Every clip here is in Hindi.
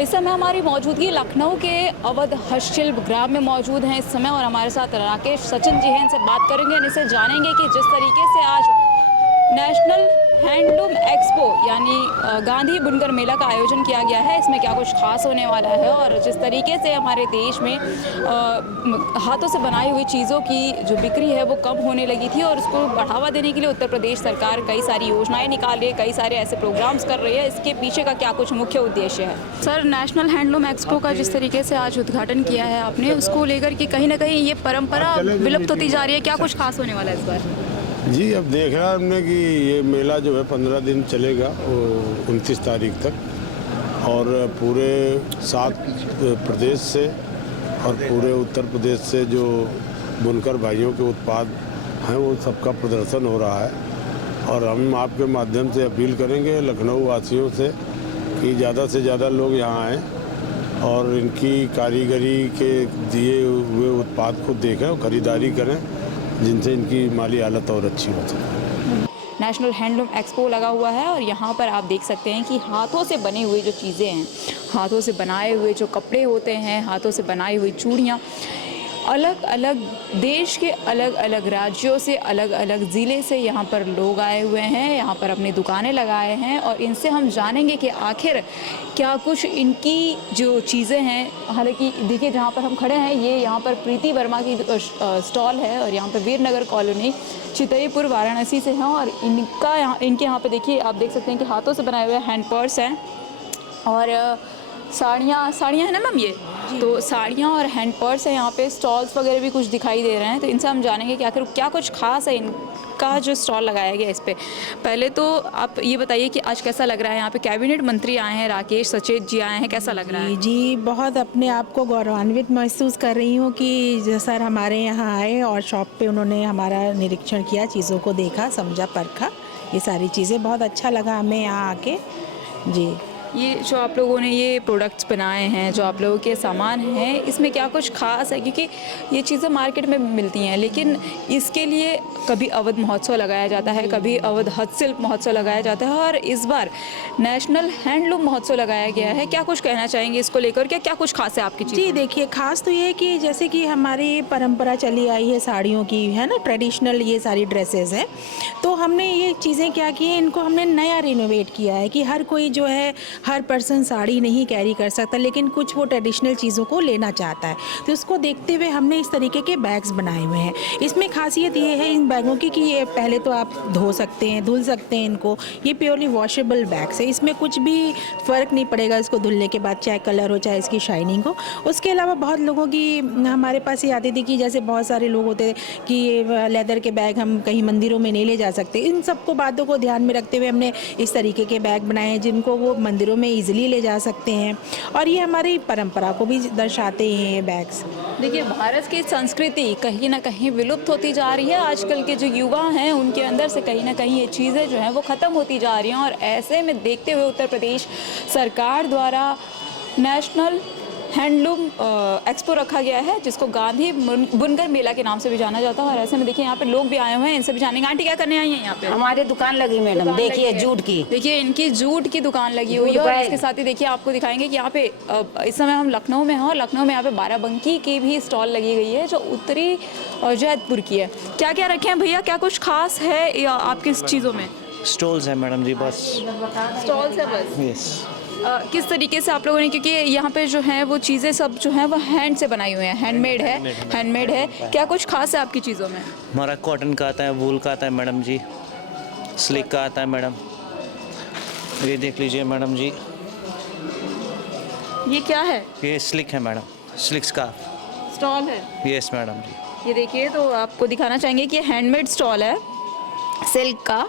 इस समय हमारी मौजूदगी लखनऊ के अवध हस्तशिल्प ग्राम में मौजूद हैं इस समय, और हमारे साथ राकेश सचिन जी हैं। इनसे बात करेंगे, इनसे जानेंगे कि जिस तरीके से आज नेशनल हैंडलूम एक्सपो यानी गांधी बुनकर मेला का आयोजन किया गया है, इसमें क्या कुछ खास होने वाला है, और जिस तरीके से हमारे देश में हाथों से बनाई हुई चीज़ों की जो बिक्री है वो कम होने लगी थी, और उसको बढ़ावा देने के लिए उत्तर प्रदेश सरकार कई सारी योजनाएं निकाल रही है, कई सारे ऐसे प्रोग्राम्स कर रही है। इसके पीछे का क्या कुछ मुख्य उद्देश्य है? सर, नेशनल हैंडलूम एक्सपो का जिस तरीके से आज उद्घाटन किया है आपने, उसको लेकर कि कहीं ना कहीं ये परंपरा विलुप्त होती जा रही है, क्या कुछ खास होने वाला है इस बार? जी, अब देखा है हमने कि ये मेला जो है 15 दिन चलेगा, 29 तारीख तक, और पूरे 7 प्रदेश से और पूरे उत्तर प्रदेश से जो बुनकर भाइयों के उत्पाद हैं वो सबका प्रदर्शन हो रहा है। और हम आपके माध्यम से अपील करेंगे लखनऊ वासियों से कि ज़्यादा से ज़्यादा लोग यहाँ आएँ और इनकी कारीगरी के दिए हुए उत्पाद को देखें और ख़रीदारी करें, जिनसे इनकी माली हालत और अच्छी हो सके। नेशनल हैंडलूम एक्सपो लगा हुआ है, और यहाँ पर आप देख सकते हैं कि हाथों से बनी हुई जो चीज़ें हैं, हाथों से बनाए हुए जो कपड़े होते हैं, हाथों से बनाई हुई चूड़ियाँ, अलग अलग देश के अलग अलग राज्यों से, अलग अलग ज़िले से यहाँ पर लोग आए हुए हैं, यहाँ पर अपनी दुकानें लगाए हैं, और इनसे हम जानेंगे कि आखिर क्या कुछ इनकी जो चीज़ें हैं। हालांकि देखिए, जहाँ पर हम खड़े हैं ये यहाँ पर प्रीति वर्मा की स्टॉल है, और यहाँ पर वीरनगर कॉलोनी चितईपुर वाराणसी से हैं, और इनके यहाँ पे देखिए, आप देख सकते हैं कि हाथों से बनाए हुए हैंड पर्स हैं, और साड़ियाँ हैं ना मैम, ये तो साड़ियाँ और हैंड पर्स है। यहाँ पे स्टॉल्स वगैरह भी कुछ दिखाई दे रहे हैं, तो इनसे हम जानेंगे कि आखिर क्या कुछ खास है इनका जो स्टॉल लगाया गया इस पे। पहले तो आप ये बताइए कि आज कैसा लग रहा है? यहाँ पे कैबिनेट मंत्री आए हैं, राकेश सचेत जी आए हैं, कैसा लग रहा है? जी, बहुत अपने आप को गौरवान्वित महसूस कर रही हूँ कि सर हमारे यहाँ आए और शॉप पे उन्होंने हमारा निरीक्षण किया, चीज़ों को देखा, समझा, परखा, ये सारी चीज़ें बहुत अच्छा लगा हमें यहाँ आके। जी, ये जो आप लोगों ने ये प्रोडक्ट्स बनाए हैं, जो आप लोगों के सामान हैं, इसमें क्या कुछ खास है? क्योंकि ये चीज़ें मार्केट में मिलती हैं, लेकिन इसके लिए कभी अवध महोत्सव लगाया जाता है, कभी अवध हस्तशिल्प महोत्सव लगाया जाता है, और इस बार नेशनल हैंडलूम महोत्सव लगाया गया है। क्या कुछ कहना चाहेंगे इसको लेकर? क्या कुछ खास है आपकी चीज़? जी देखिए, खास तो ये है कि जैसे कि हमारी परंपरा चली आई है साड़ियों की, है ना, ट्रेडिशनल ये सारी ड्रेसेस हैं, तो हमने ये चीज़ें क्या की हैं, इनको हमने नया रिनोवेट किया है कि हर कोई जो है, हर पर्सन साड़ी नहीं कैरी कर सकता, लेकिन कुछ वो ट्रेडिशनल चीज़ों को लेना चाहता है, तो उसको देखते हुए हमने इस तरीके के बैग्स बनाए हुए हैं। इसमें खासियत ये है इन बैगों की कि ये पहले तो आप धो सकते हैं, धुल सकते हैं इनको, ये प्योरली वॉशेबल बैग्स है, इसमें कुछ भी फ़र्क नहीं पड़ेगा इसको धुलने के बाद, चाहे कलर हो चाहे इसकी शाइनिंग हो। उसके अलावा बहुत लोगों की हमारे पास ये आती थी कि जैसे बहुत सारे लोग होते हैं कि लेदर के बैग हम कहीं मंदिरों में नहीं ले जा सकते, इन सबको बातों को ध्यान में रखते हुए हमने इस तरीके के बैग बनाए हैं जिनको वो मंदिरों में ईजिली ले जा सकते हैं, और ये हमारी परंपरा को भी दर्शाते हैं ये बैग्स। देखिए, भारत की संस्कृति कहीं ना कहीं विलुप्त होती जा रही है। आजकल के जो युवा हैं उनके अंदर से कहीं ना कहीं ये चीज़ें जो हैं वो ख़त्म होती जा रही हैं, और ऐसे में देखते हुए उत्तर प्रदेश सरकार द्वारा नेशनल हैंडलूम एक्सपो रखा गया है, जिसको गांधी बुनकर मेला के नाम से भी जाना जाता है। और ऐसे में देखिए, यहाँ पे लोग भी आए हुए हैं, इनसे भी जानेंगे। आंटी, क्या करने आई हैं यहाँ पे? हमारी दुकान लगी मैडम, देखिए जूट की, देखिए इनकी जूट की दुकान लगी हुई है, और इसके साथ ही देखिए आपको दिखाएंगे कि यहाँ पे इस समय हम लखनऊ में हैं, और लखनऊ में यहाँ पे बाराबंकी की भी स्टॉल लगी गई है जो उत्तरी और जैदपुर की है। क्या क्या रखे हैं भैया? क्या कुछ खास है आपकी चीज़ों में? स्टॉल्स है मैडम जी, बस स्टॉल्स है बस। यस। किस तरीके से आप लोगों ने, क्योंकि यहाँ पे जो है वो चीज़ें सब जो हैं वो हैंड से बनाई हुई हैं, हैंडमेड है, क्या कुछ खास है आपकी चीज़ों में? हमारा कॉटन का आता है, वूल का आता है मैडम जी, स्लिक का आता है मैडम, ये देख लीजिए मैडम जी। ये क्या है? ये स्लिक है मैडम, स्लिक्स का स्टॉल है। यस मैडम जी। ये देखिए, तो आपको दिखाना चाहेंगे कि हैंडमेड स्टॉल है सिल्क का,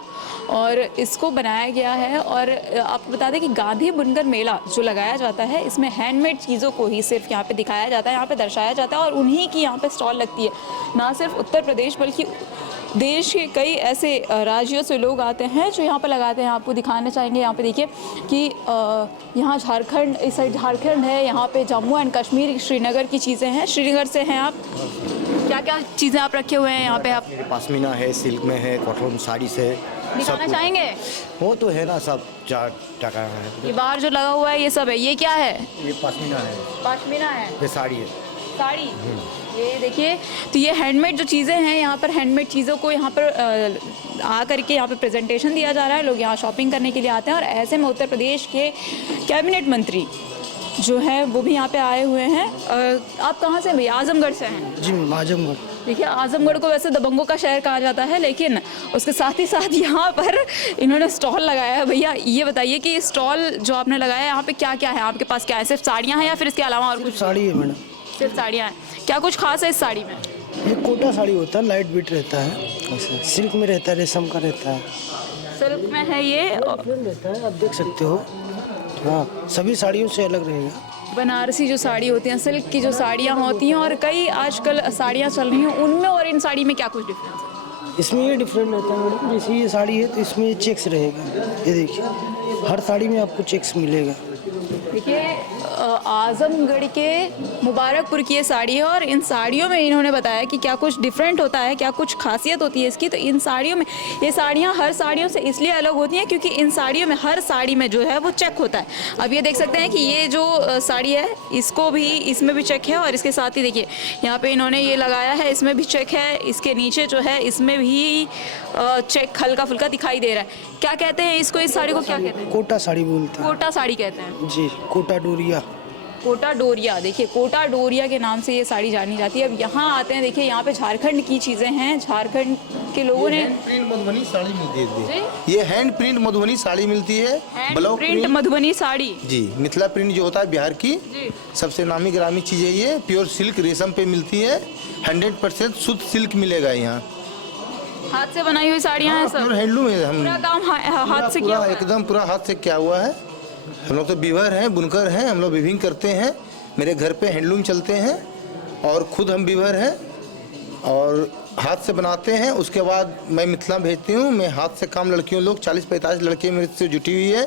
और इसको बनाया गया है। और आपको बता दें कि गांधी बुनकर मेला जो लगाया जाता है, इसमें हैंडमेड चीज़ों को ही सिर्फ यहाँ पे दिखाया जाता है, यहाँ पे दर्शाया जाता है, और उन्हीं की यहाँ पे स्टॉल लगती है। ना सिर्फ उत्तर प्रदेश बल्कि देश के कई ऐसे राज्यों से लोग आते हैं जो यहाँ पर लगाते हैं। आपको दिखाना चाहेंगे, यहाँ पे देखिए कि यहाँ झारखंड, इस साइड झारखंड है, यहाँ पे जम्मू एंड कश्मीर, श्रीनगर की चीज़ें हैं। श्रीनगर से हैं आप? क्या क्या चीज़ें आप रखे हुए हैं यहाँ पे? आप पासमीना है, सिल्क में है, कॉटन साड़ी से दिखाना चाहेंगे? वो तो है ना, सब चार टका है। ये बाहर जो लगा हुआ है ये सब है, ये क्या है? ये पश्मीना है, पश्मीना है, ये साड़ी है। साड़ी। ये देखिए, तो ये हैंडमेड जो चीज़ें हैं, यहाँ पर हैंडमेड चीज़ों को यहाँ पर आ करके यहाँ पे प्रेजेंटेशन दिया जा रहा है। लोग यहाँ शॉपिंग करने के लिए आते हैं और ऐसे में उत्तर प्रदेश के कैबिनेट मंत्री जो है वो भी यहाँ पे आए हुए हैं। आप कहाँ से हैं भैया? आजमगढ़ से हैं? जी आजमगढ़। देखिए, आजमगढ़ को वैसे दबंगों का शहर कहा जाता है, लेकिन उसके साथ ही साथ यहाँ पर इन्होंने स्टॉल लगाया है। भैया ये बताइए कि स्टॉल जो आपने लगाया है यहाँ पे क्या क्या है? आपके पास क्या है? सिर्फ साड़ियाँ हैं या फिर इसके अलावा और कुछ? साड़ी है मैडम। सिर्फ साड़ियाँ हैं। क्या कुछ खास है इस साड़ी में? ये कोटा साड़ी होता है, लाइट वेट रहता है, सिल्क में रहता है, रेशम का रहता है। सिल्क में है ये, डिफरेंट रहता है, आप देख सकते हो। हाँ, सभी साड़ियों से अलग रहेगा। बनारसी जो साड़ी होती हैं, सिल्क की जो साड़ियाँ होती हैं और कई आजकल साड़ियाँ चल रही हैं, उनमें और इन साड़ी में क्या कुछ डिफरेंस है? इसमें ये डिफरेंट रहता है मैडम, जैसे ये साड़ी है तो इसमें चेक्स रहेगा। ये देखिए, हर साड़ी में आपको चेक्स मिलेगा। देखिए, आजमगढ़ के मुबारकपुर की ये साड़ी है और इन साड़ियों में इन्होंने बताया कि क्या कुछ डिफरेंट होता है, क्या कुछ खासियत होती है इसकी। तो इन साड़ियों में, ये साड़ियाँ हर साड़ियों से इसलिए अलग होती हैं क्योंकि इन साड़ियों में हर साड़ी में जो है वो चेक होता है। अब ये देख सकते हैं कि ये जो साड़ी है इसको भी, इसमें भी चेक है और इसके साथ ही देखिए यहाँ पे इन्होंने ये लगाया है, इसमें भी चेक है। इसके नीचे जो है इसमें भी चेक हल्का फुल्का दिखाई दे रहा है। क्या कहते हैं इसको? इस साड़ी को क्या कहते हैं? कोटा साड़ी बोलते हैं। कोटा साड़ी कहते हैं जी, कोटा डोरिया। कोटा डोरिया। देखिए, कोटा डोरिया के नाम से ये साड़ी जानी जाती है। अब यहाँ आते हैं, देखिए यहाँ पे झारखंड की चीज़ें हैं। झारखंड के लोगों ने प्रिंट मधुबनी साड़ी मिलती है। जी? ये हैंड प्रिंट मधुबनी साड़ी मिलती है। Hand block print Madhubani sari. जी, मिथिला प्रिंट जो होता है बिहार की जी। सबसे नामी ग्रामी चीज़ है। ये प्योर सिल्क रेशम पे मिलती है। 100% शुद्ध सिल्क मिलेगा यहाँ। हाथ से बनाई हुई साड़ियाँ हैं सब। प्योर हैंडलूम है। हम पूरा काम हाथ से किया पूरा हुआ है। एकदम पूरा हाथ से किया हुआ है। हम लोग तो वीवर हैं, बुनकर हैं, हम लोग विविंग करते हैं। मेरे घर पे हैंडलूम चलते हैं और खुद हम वीवर हैं और हाथ से बनाते हैं। उसके बाद मैं मिथिला भेजती हूँ। मैं हाथ से काम, लड़कियों लोग 40-45 लड़के मेरे से जुटी हुई है,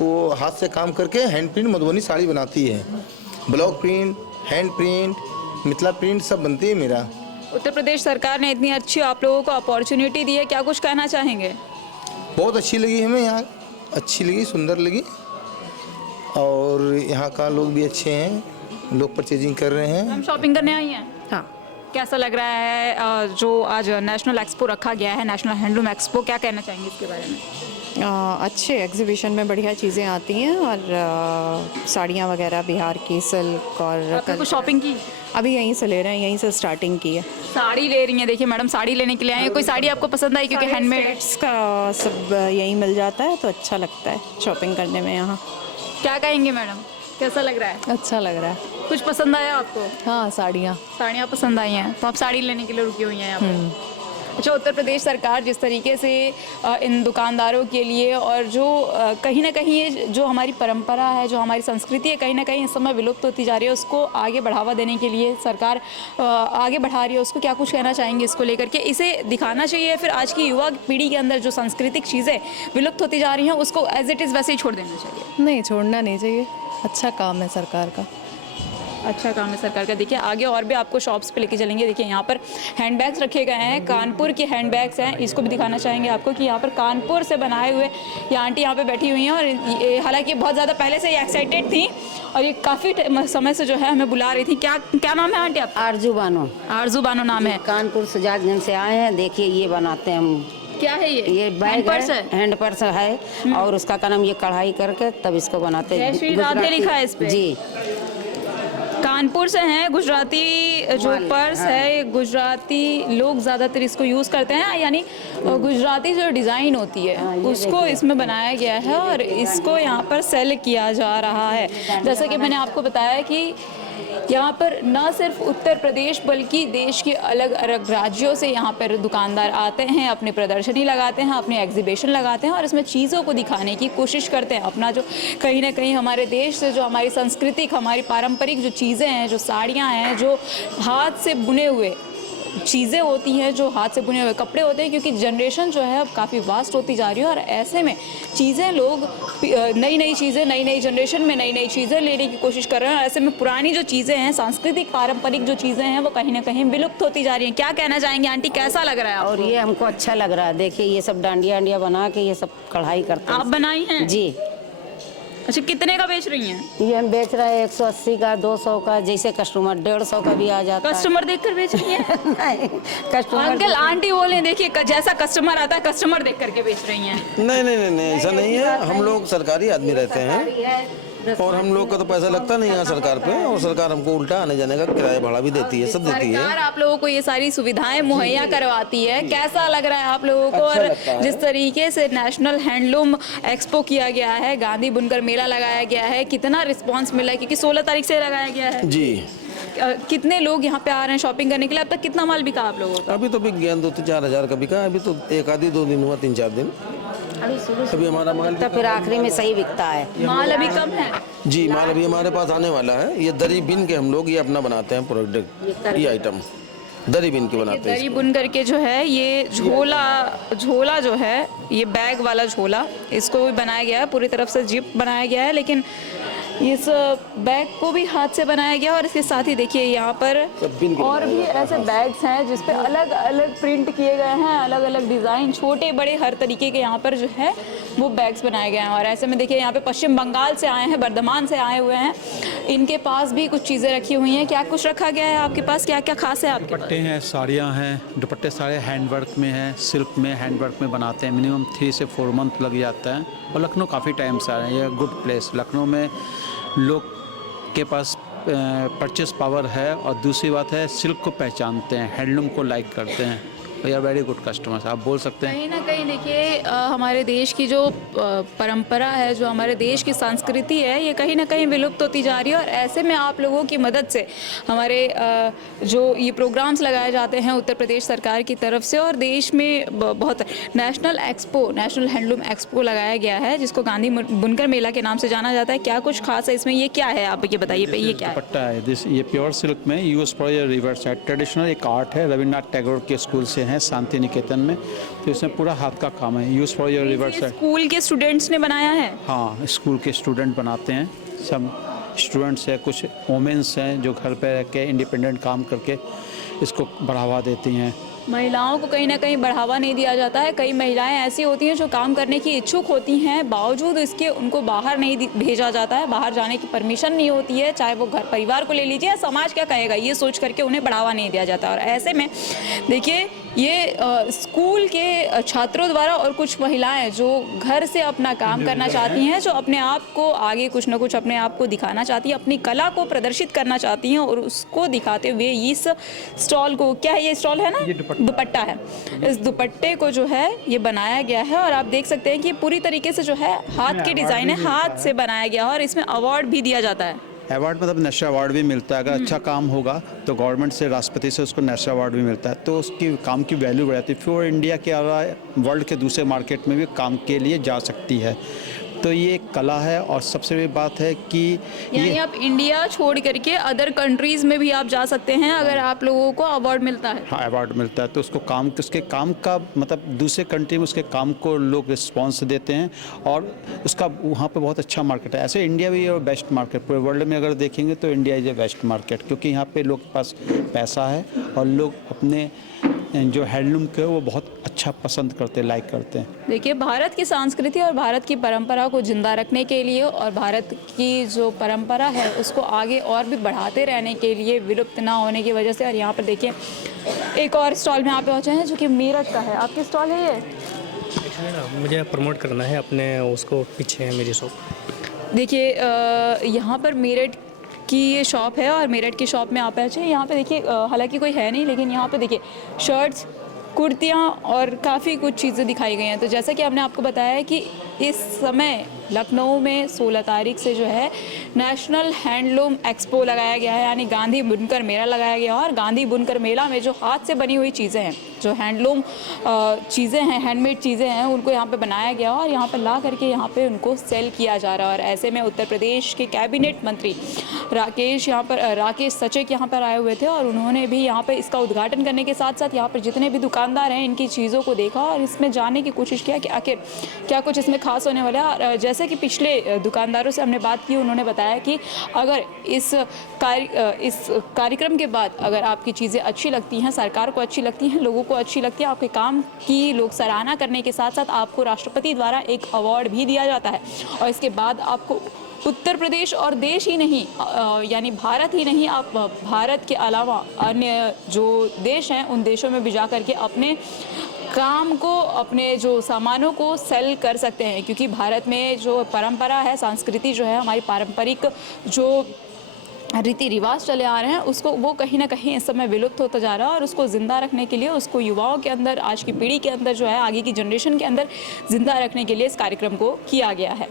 वो हाथ से काम करके हैंड प्रिंट मधुबनी साड़ी बनाती है। Block print, hand print, Mithila print सब बनती है मेरा। उत्तर प्रदेश सरकार ने इतनी अच्छी आप लोगों को अपॉर्चुनिटी दी है, क्या कुछ कहना चाहेंगे? बहुत अच्छी लगी हमें यहाँ, अच्छी लगी, सुंदर लगी और यहाँ का लोग भी अच्छे हैं, लोग परचेजिंग कर रहे हैं। हम शॉपिंग करने आई हैं। हाँ, कैसा लग रहा है जो आज नेशनल एक्सपो रखा गया है, नेशनल हैंडलूम एक्सपो, क्या कहना चाहेंगे इसके बारे में? अच्छे एग्जीबिशन में बढ़िया चीज़ें आती हैं और साड़ियाँ वगैरह बिहार की, सिल्क और आपने कुछ शॉपिंग की? अभी यहीं से ले रहे हैं, यहीं से स्टार्टिंग की है। साड़ी ले रही हैं। देखिए मैडम, साड़ी लेने के लिए आए हैं। कोई साड़ी आपको पसंद आई? क्योंकि हैंडमेड हैंडमेड्स का सब यहीं मिल जाता है तो अच्छा लगता है शॉपिंग करने में यहाँ। क्या कहेंगे मैडम, कैसा लग रहा है? अच्छा लग रहा है। कुछ पसंद आया आपको? हाँ, साड़ियाँ। साड़ियाँ पसंद आई हैं तो आप साड़ी लेने के लिए रुकी हुई हैं यहाँ पे। अच्छा, उत्तर प्रदेश सरकार जिस तरीके से इन दुकानदारों के लिए और जो कहीं ना कहीं ये जो हमारी परंपरा है, जो हमारी संस्कृति है, कहीं ना कहीं इस समय विलुप्त होती जा रही है, उसको आगे बढ़ावा देने के लिए सरकार आगे बढ़ा रही है। उसको क्या कुछ कहना चाहेंगे इसको लेकर के? इसे दिखाना चाहिए, फिर आज की युवा पीढ़ी के अंदर जो सांस्कृतिक चीज़ें विलुप्त होती जा रही हैं उसको एज इट इज़ वैसे ही छोड़ देना चाहिए? नहीं, छोड़ना नहीं चाहिए। अच्छा काम है सरकार का। अच्छा काम है सरकार का। देखिए आगे और भी आपको शॉप्स पे लेके चलेंगे। देखिए यहाँ पर हैंडबैग्स रखे गए हैं, कानपुर के हैंडबैग्स हैं। इसको भी दिखाना चाहेंगे आपको कि यहाँ पर कानपुर से बनाए हुए ये आंटी यहाँ पे बैठी हुई हैं और हालांकि बहुत ज़्यादा पहले से ये एक्साइटेड थी और ये काफ़ी समय से जो है हमें बुला रही थी। क्या नाम है आंटी आप? आरजू बानो। आरजू बानो नाम है। कानपुर सुजातगंज से आए हैं। देखिए ये बनाते हैं हम। क्या है ये? बैग है, हैंड पर्स है और उसका का नाम ये कढ़ाई करके तब इसको बनाते हैं। श्री राधे लिखा है इस पे जी। कानपुर से हैं। गुजराती जो पर्स है, गुजराती लोग ज़्यादातर इसको यूज़ करते हैं, यानी गुजराती जो डिज़ाइन होती है उसको इसमें बनाया गया है और इसको यहाँ पर सेल किया जा रहा है। जैसा कि मैंने आपको बताया कि यहाँ पर न सिर्फ उत्तर प्रदेश बल्कि देश के अलग अलग राज्यों से यहाँ पर दुकानदार आते हैं, अपनी प्रदर्शनी लगाते हैं, अपने एग्जीबिशन लगाते हैं और इसमें चीज़ों को दिखाने की कोशिश करते हैं। अपना जो कहीं ना कहीं हमारे देश से जो हमारी सांस्कृतिक, हमारी पारंपरिक जो चीज़ें हैं, जो साड़ियाँ हैं, जो हाथ से बुने हुए चीज़ें होती हैं, जो हाथ से बुने हुए कपड़े होते हैं, क्योंकि जनरेशन जो है अब काफ़ी वास्ट होती जा रही है और ऐसे में चीज़ें लोग नई नई चीज़ें, नई नई जनरेशन में नई नई चीज़ें लेने की कोशिश कर रहे हैं और ऐसे में पुरानी जो चीज़ें हैं, सांस्कृतिक पारंपरिक जो चीज़ें हैं, वो कहीं ना कहीं विलुप्त होती जा रही हैं। क्या कहना चाहेंगे आंटी, कैसा लग रहा है आपको? और ये हमको अच्छा लग रहा है, देखिए ये सब डांडिया वांडिया बना के ये सब कढ़ाई करते हैं। आप बनाई हैं जी। अच्छा, कितने का बेच रही हैं? ये हम बेच रहे हैं 180 का, 200 का, जैसे कस्टमर 150 का भी आ जाता है। कस्टमर देखकर बेच रही हैं? नहीं, कस्टमर अंकल आंटी बोले, देखिए जैसा कस्टमर आता है कस्टमर देख करके बेच रही हैं। नहीं, ऐसा नहीं है। हम लोग सरकारी आदमी रहते हैं और हम लोग का तो पैसा लगता नहीं है सरकार पे, और सरकार हमको उल्टा आने जाने का किराया भाड़ा भी देती है, सब देती है। सरकार आप लोगों को ये सारी सुविधाएं मुहैया करवाती है, कैसा लग रहा है आप लोगों को? और जिस तरीके से नेशनल हैंडलूम एक्सपो किया गया है, गांधी बुनकर मेला लगाया गया है, कितना रिस्पांस मिला है? क्योंकि 16 तारीख से लगाया गया है जी। कितने लोग यहाँ पे आ रहे हैं शॉपिंग करने के लिए? अब तक कितना माल बिका आप लोगों का? अभी तो बिक गया 2-4 हज़ार का बिका, अभी तो एक आधी 2 दिन हुआ, 3-4 दिन। अभी हमारा माल तो फिर आखिरी में सही बिकता है। माल अभी कम है जी, माल अभी हमारे पास आने वाला है। ये दरी बिन के हम लोग ये अपना बनाते हैं प्रोडक्ट, ये आइटम दरी बिन के बनाते हैं। दरी बुन करके जो है ये झोला जो है, ये बैग वाला झोला, इसको भी बनाया गया है, पूरी तरफ से जिप बनाया गया है, लेकिन इस बैग को भी हाथ से बनाया गया और इसके साथ ही देखिए यहाँ पर और भी ऐसे बैग्स हैं जिस पे अलग अलग प्रिंट किए गए हैं, अलग अलग डिज़ाइन, छोटे बड़े हर तरीके के यहाँ पर जो है वो बैग्स बनाए गए हैं। और ऐसे में देखिए यहाँ पे पश्चिम बंगाल से आए हैं, बर्धमान से आए हुए हैं, इनके पास भी कुछ चीज़ें रखी हुई हैं। क्या कुछ रखा गया है आपके पास? क्या क्या खास है आपके पास? दुपट्टे हैं, साड़ियाँ हैं, दुपट्टे सारे हैंडवर्क में हैं, सिल्क में हैंडवर्क में बनाते हैं। मिनिमम 3 से 4 मंथ लग जाता है और लखनऊ काफ़ी टाइम से आ रहे हैं। ये गुड प्लेस, लखनऊ में लोग के पास परचेस पावर है और दूसरी बात है सिल्क को पहचानते हैं, हैंडलूम को लाइक करते हैं। We are very good customers, आप बोल सकते हैं। कहीं ना कहीं देखिए हमारे देश की जो परंपरा है, जो हमारे देश की संस्कृति है, ये कहीं ना कहीं विलुप्त होती जा रही है और ऐसे में आप लोगों की मदद से हमारे जो ये प्रोग्राम्स लगाए जाते हैं उत्तर प्रदेश सरकार की तरफ से, और देश में बहुत नेशनल हैंडलूम एक्सपो लगाया गया है जिसको गांधी बुनकर मेला के नाम से जाना जाता है। क्या कुछ खास है इसमें? ये क्या है, आप ये बताइए। ये क्या है? दुपट्टा है, ये प्योर सिल्क में यूज फॉर योर रिवर्स है। ट्रेडिशनल एक आर्ट है, रविन्द्रनाथ टैगोर के स्कूल से है, शांति निकेतन में। तो इसमें पूरा हाथ का काम है, यूज फॉर योर रिवर्स है। स्कूल के स्टूडेंट्स ने बनाया है? हाँ, स्कूल के स्टूडेंट बनाते हैं, सब स्टूडेंट्स हैं, कुछ वोमेंस हैं जो घर पे रह के इंडिपेंडेंट काम करके इसको बढ़ावा देती हैं। महिलाओं को कहीं ना कहीं बढ़ावा नहीं दिया जाता है। कई महिलाएं ऐसी होती हैं जो काम करने की इच्छुक होती हैं, बावजूद इसके उनको बाहर नहीं भेजा जाता है, बाहर जाने की परमिशन नहीं होती है, चाहे वो घर परिवार को ले लीजिए या समाज क्या कहेगा, ये सोच करके उन्हें बढ़ावा नहीं दिया जाता। और ऐसे में देखिए ये स्कूल के छात्रों द्वारा और कुछ महिलाएं जो घर से अपना काम करना चाहती हैं, जो अपने आप को आगे कुछ ना कुछ अपने आप को दिखाना चाहती हैं, अपनी कला को प्रदर्शित करना चाहती हैं, और उसको दिखाते हुए इस स्टॉल को, क्या है ये स्टॉल है ना, दुपट्टा है, इस दुपट्टे को जो है ये बनाया गया है। और आप देख सकते हैं कि पूरी तरीके से जो है हाथ के डिज़ाइन है, हाथ से बनाया गया और इसमें अवार्ड भी दिया जाता है। अवार्ड मतलब नेशनल अवार्ड भी मिलता है। अगर अच्छा काम होगा तो गवर्नमेंट से, राष्ट्रपति से उसको नेशनल अवार्ड भी मिलता है, तो उसकी काम की वैल्यू बढ़ जाती है। फिर इंडिया के अलावा वर्ल्ड के दूसरे मार्केट में भी काम के लिए जा सकती है। तो ये एक कला है और सबसे बड़ी बात है कि यानी आप इंडिया छोड़ करके अदर कंट्रीज़ में भी आप जा सकते हैं अगर आप लोगों को अवार्ड मिलता है। हाँ, अवार्ड मिलता है तो उसको काम, उसके काम का मतलब दूसरे कंट्री में उसके काम को लोग रिस्पॉन्स देते हैं और उसका वहाँ पे बहुत अच्छा मार्केट है। ऐसे इंडिया भी है बेस्ट मार्केट, पूरे वर्ल्ड में अगर देखेंगे तो India is a best market, क्योंकि यहाँ पे लोग के पास पैसा है और लोग अपने जो हैंडलूम के वो बहुत अच्छा पसंद करते, लाइक करते हैं। देखिए भारत की संस्कृति और भारत की परंपरा को जिंदा रखने के लिए और भारत की जो परंपरा है उसको आगे और भी बढ़ाते रहने के लिए, विलुप्त ना होने की वजह से। और यहाँ पर देखिए एक और स्टॉल में आप पहुँचे हैं जो कि मेरठ का है। आपकी स्टॉल है ये? एक्चुअली ना मुझे प्रमोट करना है अपने, उसको पीछे है मेरी शॉप। देखिए यहाँ पर मेरठ की ये शॉप है और मेरठ की शॉप में आप पहुँचे। यहाँ पे देखिए हालांकि कोई है नहीं, लेकिन यहाँ पे देखिए शर्ट्स, कुर्तियाँ और काफ़ी कुछ चीज़ें दिखाई गई हैं। तो जैसा कि हमने आपको बताया है कि इस समय लखनऊ में 16 तारीख से जो है नेशनल हैंडलूम एक्सपो लगाया गया है, यानी गांधी बुनकर मेला लगाया गया। और गांधी बुनकर मेला में जो हाथ से बनी हुई चीज़ें हैं, जो हैंडलूम चीज़ें हैं, हैंडमेड चीज़ें हैं, उनको यहाँ पे बनाया गया और यहाँ पे ला करके यहाँ पे उनको सेल किया जा रहा है। और ऐसे में उत्तर प्रदेश के कैबिनेट मंत्री राकेश सचेत यहाँ पर आए हुए थे और उन्होंने भी यहाँ पे इसका उद्घाटन करने के साथ साथ यहाँ पर जितने भी दुकानदार हैं इनकी चीज़ों को देखा और इसमें जानने की कोशिश किया कि आखिर क्या कुछ इसमें खास होने वाला है। और जैसे कि पिछले दुकानदारों से हमने बात की, उन्होंने बताया कि अगर इस कार्यक्रम के बाद अगर आपकी चीज़ें अच्छी लगती हैं, सरकार को अच्छी लगती हैं, लोगों को अच्छी लगती है, आपके काम की लोग सराहना करने के साथ साथ आपको राष्ट्रपति द्वारा एक अवार्ड भी दिया जाता है। और इसके बाद आपको उत्तर प्रदेश और देश ही नहीं यानी भारत ही नहीं, आप भारत के अलावा अन्य जो देश हैं उन देशों में भी जा करके अपने काम को, अपने जो सामानों को सेल कर सकते हैं। क्योंकि भारत में जो परंपरा है, संस्कृति जो है, हमारी पारंपरिक जो रीति रिवाज चले आ रहे हैं उसको वो कहीं ना कहीं इस समय विलुप्त होता जा रहा है। और उसको ज़िंदा रखने के लिए, उसको युवाओं के अंदर, आज की पीढ़ी के अंदर जो है, आगे की जनरेशन के अंदर ज़िंदा रखने के लिए इस कार्यक्रम को किया गया है।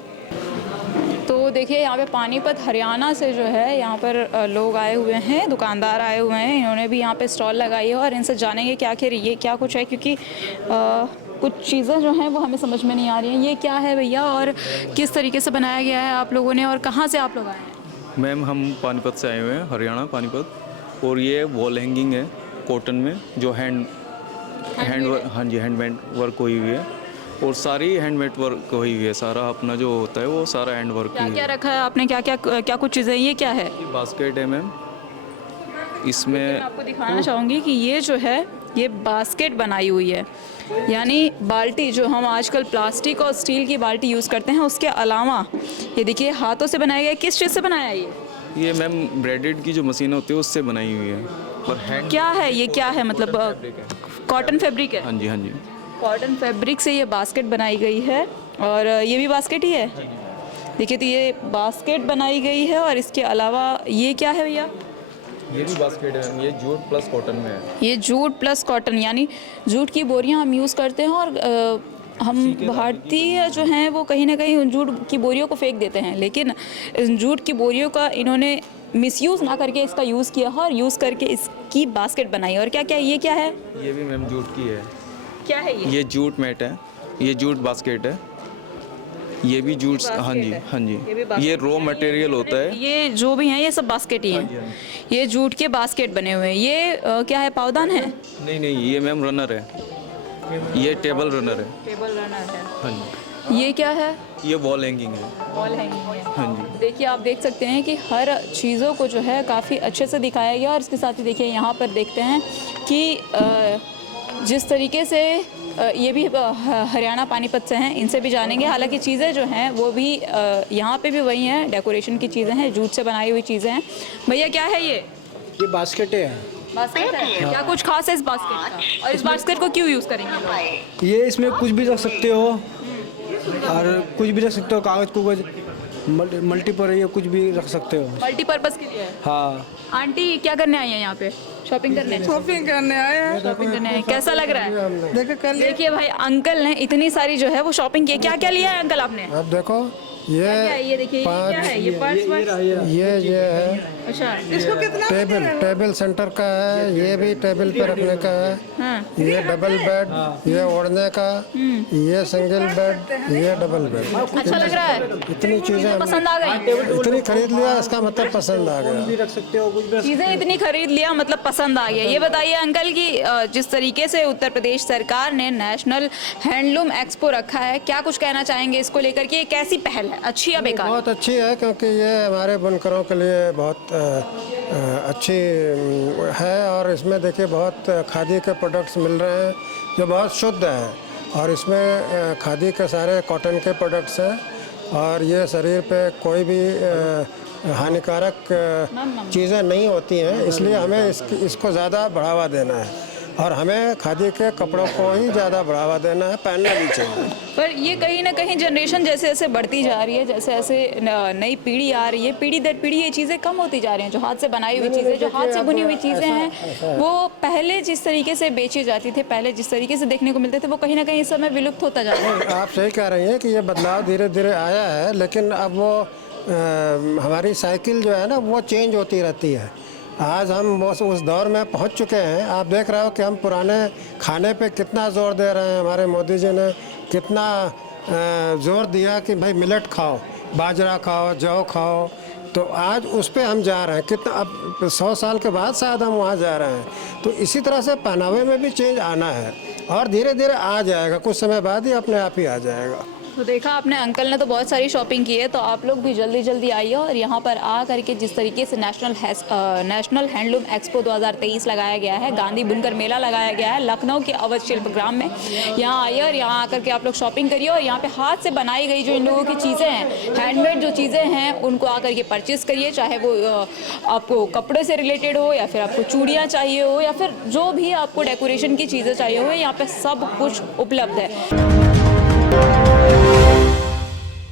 तो देखिए यहाँ पे पानीपत हरियाणा से जो है यहाँ पर लोग आए हुए हैं, दुकानदार आए हुए हैं, इन्होंने भी यहाँ पे स्टॉल लगाई है और इनसे जानेंगे कि आखिर ये क्या कुछ है। क्योंकि कुछ चीज़ें जो हैं वो हमें समझ में नहीं आ रही हैं। ये क्या है भैया और किस तरीके से बनाया गया है आप लोगों ने और कहाँ से आप लोग आए हैं? मैम हम पानीपत से आए हुए हैं, हरियाणा पानीपत। और ये वॉल हैंगिंग है कॉटन में, जो हैंडवर्क, हाँ जी, हैंडमेड वर्क हुई हुई है और सारी हैंडमेड वर्क हुई हुई है। सारा अपना जो होता है वो सारा हैंड वर्क। क्या रखा है आपने, क्या कुछ चीज़ें, ये क्या है? ये बास्केट है मैम, इसमें मैं आपको दिखाना चाहूँगी कि ये जो है ये बास्केट बनाई हुई है। यानी बाल्टी जो हम आजकल प्लास्टिक और स्टील की बाल्टी यूज़ करते हैं, उसके अलावा ये देखिए हाथों से बनाया गया। किस चीज़ से बनाया है ये मैम ब्रेडेड की जो मशीन होती है उससे बनाई हुई है। और हैंड क्या है ये, क्या है मतलब कॉटन फैब्रिक है? हाँ जी, हाँ जी, कॉटन फैब्रिक से ये बास्केट बनाई गई है। और ये भी बास्केट ही है, देखिए। तो ये बास्केट बनाई गई है और इसके अलावा ये क्या है भैया? ये भी बास्केट है, ये जूट प्लस कॉटन में है। ये जूट प्लस कॉटन, यानी जूट की बोरियां हम यूज़ करते हैं और हम भारतीय जो हैं वो कहीं ना कहीं उन जूट की बोरियों को फेंक देते हैं, लेकिन इन जूट की बोरियों का इन्होंने मिसयूज़ ना करके इसका यूज़ किया है और यूज़ करके इसकी बास्केट बनाई। और क्या क्या ये क्या है? ये भी मैम जूट की है। क्या है ये जूट मैट है, ये जूट बास्केट है, ये भी जूट, हाँ जी, हाँ जी, ये रॉ मटेरियल होता है। ये जो भी हैं ये सब बास्केट ही हैं। ये जूट के बास्केट बने हुए हैं। ये क्या है, पावदान है? नहीं, ये मैम रनर है, ये टेबल रनर है। टेबल रनर है, हाँ जी। ये क्या है? ये वॉल हैंगिंग है। वॉल हैंगिंग है, हाँ जी। देखिए आप देख सकते हैं कि हर चीज़ों को जो है काफ़ी अच्छे से दिखाया गया। और इसके साथ ही देखिए यहाँ पर देखते हैं कि जिस तरीके से ये भी हरियाणा पानीपत से हैं, इनसे भी जानेंगे। हालांकि चीज़ें जो हैं वो भी यहाँ पे भी वही हैं, डेकोरेशन की चीज़ें हैं, जूट से बनाई हुई चीज़ें हैं। भैया क्या है ये? ये बास्केट है। बास्केट है? क्या कुछ खास है इस बास्केट का? और इस बास्केट को क्यों यूज़ करेंगे लोग? ये इसमें कुछ भी रख सकते हो और कुछ भी रख सकते हो, कागज़ को मल्टीपर ये कुछ भी रख सकते हो। मल्टीपर्पज़ के लिए है। हाँ। आंटी क्या करने आई हैं यहाँ पे? शॉपिंग करने आए हैं। शॉपिंग करने आए हैं। कैसा लग रहा है? देखिए भाई अंकल ने इतनी सारी जो है वो शॉपिंग की है। क्या क्या लिया है अंकल आपने? अब देखो ये देखिए ये क्या है? ये पर्स ये है। अच्छा, इसको कितना? टेबल सेंटर का है, ये भी टेबल पे रखने का है। हाँ। ये डबल बेड, ये ओढ़ने का, ये सिंगल बेड, ये डबल बेड। अच्छा लग रहा है? इतनी चीजें पसंद आ गई? इतनी खरीद लिया, इसका मतलब पसंद आ गया। रख सकते हो कुछ भी। चीज़ें इतनी खरीद लिया मतलब पसंद आ गया। ये बताइए अंकल कि जिस तरीके से उत्तर प्रदेश सरकार ने नेशनल हैंडलूम एक्सपो रखा है, क्या कुछ कहना चाहेंगे इसको लेकर के? कैसी पहल है, अच्छी या बेकार? बहुत अच्छी है, क्योंकि ये हमारे बुनकरों के लिए बहुत अच्छी है। और इसमें देखिए बहुत खादी के प्रोडक्ट्स मिल रहे हैं जो बहुत शुद्ध है। और इसमें खादी के सारे कॉटन के प्रोडक्ट्स हैं और ये शरीर पे कोई भी हानिकारक चीज़ें नहीं होती हैं, इसलिए हमें इसको ज़्यादा बढ़ावा देना है। और हमें खादी के कपड़ों को ही ज़्यादा बढ़ावा देना है, पहनना भी चाहिए। पर ये कहीं ना कहीं जनरेशन जैसे जैसे बढ़ती जा रही है, जैसे जैसे नई पीढ़ी आ रही है, पीढ़ी दर पीढ़ी ये चीज़ें कम होती जा रही हैं। जो हाथ से बनाई हुई चीज़ें, जो हाथ से बुनी हुई चीज़ें हैं, वो पहले जिस तरीके से बेची जाती थी, पहले जिस तरीके से देखने को मिलते थे, वो कहीं ना कहीं इस समय विलुप्त होता जा रहा है। आप सही कह रही हैं कि ये बदलाव धीरे धीरे आया है, लेकिन अब वो हमारी साइकिल जो है ना वो चेंज होती रहती है। आज हम उस दौर में पहुंच चुके हैं। आप देख रहे हो कि हम पुराने खाने पे कितना ज़ोर दे रहे हैं। हमारे मोदी जी ने कितना ज़ोर दिया कि भाई मिलेट खाओ, बाजरा खाओ, जौ खाओ। तो आज उस पे हम जा रहे हैं। कितना अब 100 साल के बाद शायद हम वहाँ जा रहे हैं। तो इसी तरह से पहनावे में भी चेंज आना है और धीरे धीरे आ जाएगा, कुछ समय बाद ही अपने आप ही आ जाएगा। तो देखा आपने, अंकल ने तो बहुत सारी शॉपिंग की है, तो आप लोग भी जल्दी जल्दी आइए और यहाँ पर आ करके जिस तरीके से नेशनल हैंडलूम एक्सपो 2023 लगाया गया है, गांधी बुनकर मेला लगाया गया है लखनऊ के अवध शिल्पग्राम में, यहाँ आइए और यहाँ आकर के आप लोग शॉपिंग करिए। और यहाँ पे हाथ से बनाई गई जो इन लोगों की चीज़ें हैं, हैंडमेड जो चीज़ें हैं, उनको आकर के परचेज़ करिए। चाहे वो आपको कपड़े से रिलेटेड हो, या फिर आपको चूड़ियाँ चाहिए हो, या फिर जो भी आपको डेकोरेशन की चीज़ें चाहिए हो, यहाँ पर सब कुछ उपलब्ध है।